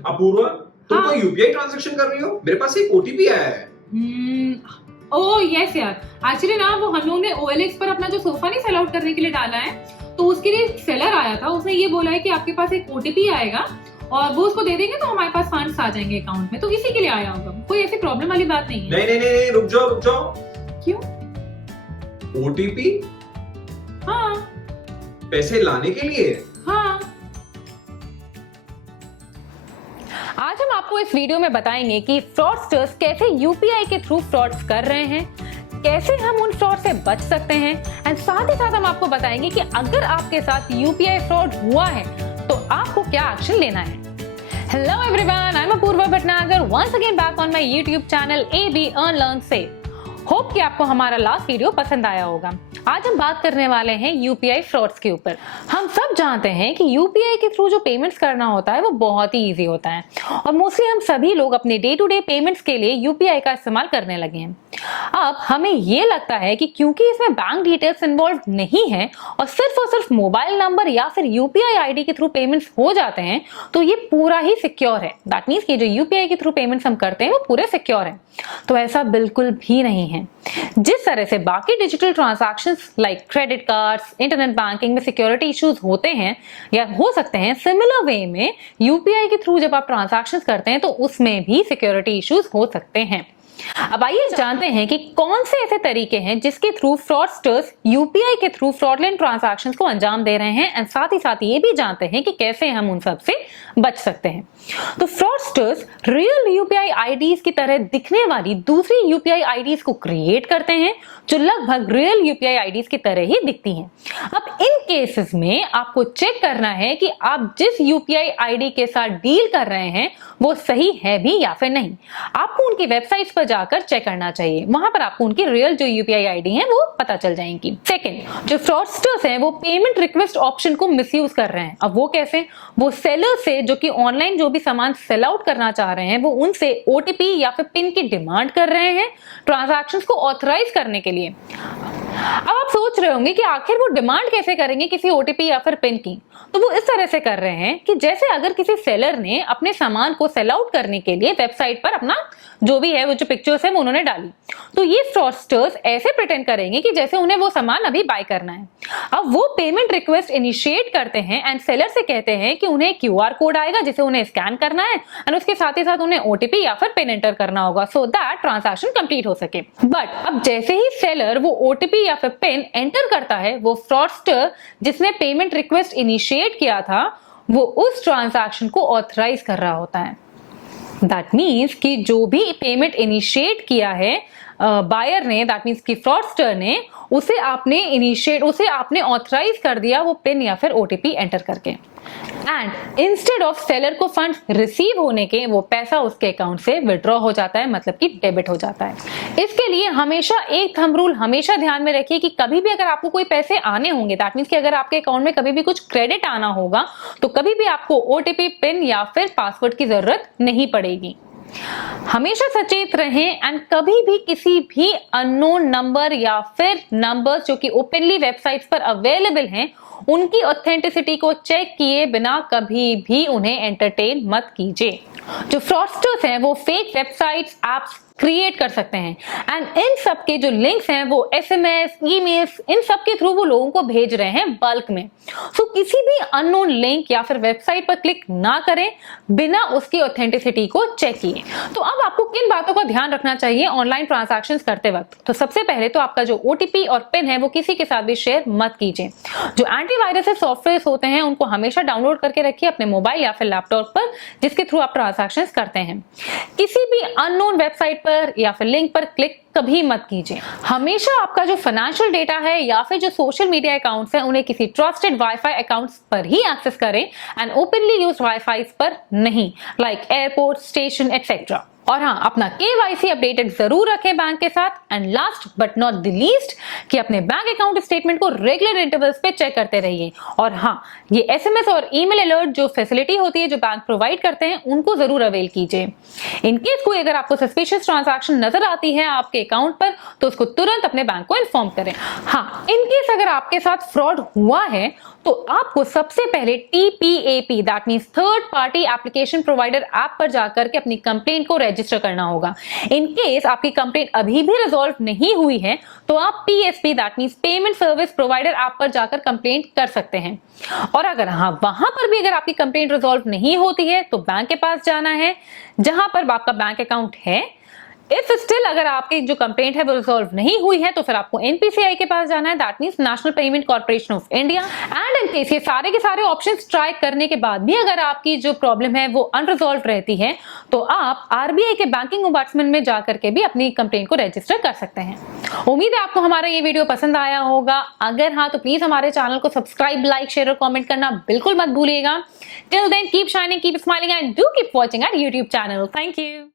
अपूर्वा, तुम हाँ। कोई यूपीआई ट्रांजैक्शन कर रही हो? मेरे पास एक ओटीपी आया है। ओह यस यार, एक्चुअली ना वो हम लोग ने OLX पर अपना जो सोफा नहीं सेल आउट करने के लिए डाला है, तो उसके लिए सेलर आया था, उसने ये बोला है कि आपके पास एक ओटीपी आएगा और वो उसको दे देंगे तो हमारे पास फंड्स आ जाएंगे अकाउंट में, तो इसी के लिए आया होगा, कोई ऐसी प्रॉब्लम वाली बात नहीं है। नहीं नहीं नहीं, रुक जाओ रुक जाओ। क्यों? ओटीपी हाँ पैसे लाने के लिए? हाँ। आज हम आपको इस वीडियो में बताएंगे कि फ्रॉडस्टर्स कैसे यूपीआई के थ्रू फ्रॉड्स कर रहे हैं, कैसे हम उन फ्रॉड से बच सकते हैं, एंड साथ ही साथ हम आपको बताएंगे कि अगर आपके साथ यूपीआई फ्रॉड हुआ है तो आपको क्या एक्शन लेना है। Hello everyone, I am Apoorva Bhatnagar, once again back on my YouTube channel AB earn learn save. Hope कि आपको हमारा लास्ट वीडियो पसंद आया होगा। आज हम बात करने वाले हैं यूपीआई फ्रॉड्स के ऊपर। हम सब जानते हैं कि यूपीआई के थ्रू जो पेमेंट्स करना होता है वो बहुत ही इजी होता है और मोस्टली हम सभी लोग अपने डे टू डे पेमेंट्स के लिए यूपीआई का इस्तेमाल करने लगे हैं। अब हमें ये लगता है कि क्योंकि इसमें बैंक डिटेल्स इन्वॉल्व नहीं है और सिर्फ मोबाइल नंबर या फिर यूपीआई आईडी के थ्रू पेमेंट्स हो जाते हैं तो ये पूरा ही सिक्योर है। दैट मींस कि जो यूपीआई के थ्रू पेमेंट्स हम करते हैं वो पूरे सिक्योर है, तो ऐसा बिल्कुल भी नहीं है। जिस तरह से बाकी digital transactions like credit cards, internet banking में सिक्योरिटी इश्यूज होते हैं या हो सकते हैं, सिमिलर वे में यूपीआई के थ्रू जब आप ट्रांजैक्शंस करते हैं तो उसमें भी सिक्योरिटी इश्यूज हो सकते हैं। अब आइए जानते हैं कि कौन से ऐसे तरीके हैं जिसके थ्रू फ्रॉडस्टर्स यूपीआई के थ्रू फ्रॉडलेंट ट्रांजैक्शंस को अंजाम दे रहे हैं, एंड साथ ही साथ ये भी जानते हैं कि कैसे हम उन सब से बच सकते हैं। तो फ्रॉडस्टर्स रियल यूपीआई आईडीज की तरह दिखने वाली दूसरी यूपीआई आईडीज को क्रिएट करते हैं जो लगभग रियल यूपीआई आईडीज की तरह ही दिखती हैं। अब इन केसेस में आपको चेक करना है कि आप जिस यूपीआई आईडी के साथ डील कर रहे हैं वो सही है भी या फिर नहीं। आपको उनकी वेबसाइट्स पर जाकर चेक करना चाहिए, वहां पर आपको उनकी रियल जो यूपीआई आईडी है वो पता चल जाएंगी। सेकंड, जो फ्रॉडस्टर्स हैं वो पेमेंट रिक्वेस्ट ऑप्शन को मिसयूज कर रहे हैं। अब वो कैसे? वो सेलर से जो कि ऑनलाइन जो भी सामान सेल आउट करना चाह रहे हैं वो उनसे ओटीपी या फिर पिन की डिमांड कर रहे हैं ट्रांजैक्शंस को ऑथराइज करने के लिए। अब आप सोच रहे होंगे कि आखिर वो डिमांड कैसे करेंगे किसी ओटीपी या फिर पिन की। तो वो इस तरह से कर रहे हैं कि जैसे अगर किसी सेलर ने अपने सामान को सेल आउट करने के लिए वेबसाइट पर अपना जो भी है वो जो पिक्चर्स है वो उन्होंने डाली, तो ये फ्रॉडस्टर्स ऐसे प्रिटेंड करेंगे कि जैसे उन्हें वो सामान अभी बाय करना है। अब वो पेमेंट रिक्वेस्ट इनिशिएट करते हैं एंड सेलर से कहते हैं कि उन्हें क्यूआर कोड आएगा जिसे उन्हें स्कैन करना है एंड उसके साथ ही साथ उन्हें ओटीपी या फिर पिन एंटर करना होगा सो दैट ट्रांजैक्शन कंप्लीट हो सके। बट अब जैसे ही सेलर वो ओटीपी या फिर पिन एंटर करता है, वो फ्रॉडस्टर जिसने पेमेंट रिक्वेस्ट इनिशिएट किया था वो उस ट्रांजैक्शन को ऑथराइज कर रहा होता है। दैट मीन्स कि जो भी पेमेंट इनिशिएट किया है बायर ने, दैट मीन्स कि फ्रॉडस्टर ने उसे आपने ऑथराइज कर दिया वो पिन या फिर ओटीपी एंटर करके, एंड इंस्टेड ऑफ सेलर को फंड रिसीव होने के वो पैसा उसके अकाउंट से विड्रॉ हो जाता है, मतलब कि डेबिट हो जाता है। इसके लिए हमेशा एक थंब रूल हमेशा ध्यान में रखिए कि कभी भी अगर आपको कोई पैसे आने होंगे, दैट मीन्स कि अगर आपके अकाउंट में कभी भी कुछ क्रेडिट आना होगा तो कभी भी आपको ओटीपी, पिन या फिर पासवर्ड की जरूरत नहीं पड़ेगी। हमेशा सचेत रहें एंड कभी भी किसी भी अननोन नंबर या फिर नंबर्स जो कि ओपनली वेबसाइट्स पर अवेलेबल हैं उनकी ऑथेंटिसिटी को चेक किए बिना कभी भी उन्हें एंटरटेन मत कीजिए। जो फ्रॉडस्टर्स हैं वो फेक वेबसाइट्स, एप्स क्रिएट कर सकते हैं एंड इन सब के जो लिंक्स हैं वो एसएमएस, ईमेल्स, इन सब के थ्रू वो लोगों को भेज रहे हैं बल्क में। सो किसी भी अननोन लिंक या फिर वेबसाइट पर क्लिक ना करें बिना उसकी ऑथेंटिसिटी को चेक किए। तो अब आपको किन बातों का ध्यान रखना चाहिए ऑनलाइन ट्रांजैक्शंस करते वक्त? तो सबसे पहले तो आपका जो ओटीपी और पिन है वो किसी के साथ भी शेयर मत कीजिए। जो एंटीवायरस सॉफ्टवेयर होते हैं उनको हमेशा डाउनलोड करके रखिए अपने मोबाइल या फिर लैपटॉप पर जिसके थ्रू आप ट्रांजैक्शंस करते हैं। किसी भी अननोन वेबसाइट या फिर लिंक पर क्लिक कभी मत कीजिए। हमेशा आपका जो फाइनेंशियल डेटा है या फिर जो सोशल मीडिया अकाउंट्स हैं उन्हें किसी ट्रस्टेड वाईफाई अकाउंट्स पर ही एक्सेस करें एंड ओपनली यूज्ड वाईफाई पर नहीं, लाइक एयरपोर्ट, स्टेशन एक्सेट्रा। और हाँ, अपना केवाईसी अपडेटेड जरूर रखें बैंक के साथ। And last but not the least कि अपने बैंक अकाउंट स्टेटमेंट को रेगुलर इंटरवल्स पे चेक करते रहिए। और हाँ, ये एसएमएस और ईमेल अलर्ट जो फैसिलिटी होती है जो बैंक प्रोवाइड करते हैं उनको जरूर अवेल कीजिए। इनकेस कोई अगर आपको सस्पिशियस ट्रांजैक्शन नजर आती है आपके अकाउंट पर तो उसको तुरंत अपने बैंक को इन्फॉर्म करें। हाँ, इनकेस अगर आपके साथ फ्रॉड हुआ है तो आपको सबसे पहले TPAP that means third party application provider app पर जाकर के अपनी कंप्लेंट को रजिस्टर करना होगा। इन केस आपकी कंप्लेंट अभी भी रिजॉल्व नहीं हुई है तो आप PSP that means payment service provider app पर जाकर कंप्लेंट कर सकते हैं। और अगर वहां पर भी अगर आपकी कंप्लेंट रिजॉल्व नहीं होती है तो बैंक के पास जाना है जहां पर आपका बैंक अकाउंट है। इफ स्टिल अगर आपकी जो कंप्लेंट है वो रिजॉल्व नहीं हुई है तो फिर आपको NPCI के पास जाना है that means national payment corporation of India. And in case ये सारे के सारे ऑप्शंस ट्राई करने के बाद भी अगर आपकी जो प्रॉब्लम है वो अनरिजॉल्व रहती है तो आप RBI के बैंकिंग ओम्बड्समैन में जाकर के भी अपनी कंप्लेंट को रजिस्टर कर सकते हैं। उम्मीद है आपको हमारा ये वीडियो पसंद आया होगा। अगर हाँ तो प्लीज हमारे चैनल को सब्सक्राइब, लाइक, शेयर और कमेंट करना बिल्कुल मत भूलिएगा। Till then keep shining, keep smiling and do keep watching our YouTube channel. Thank you.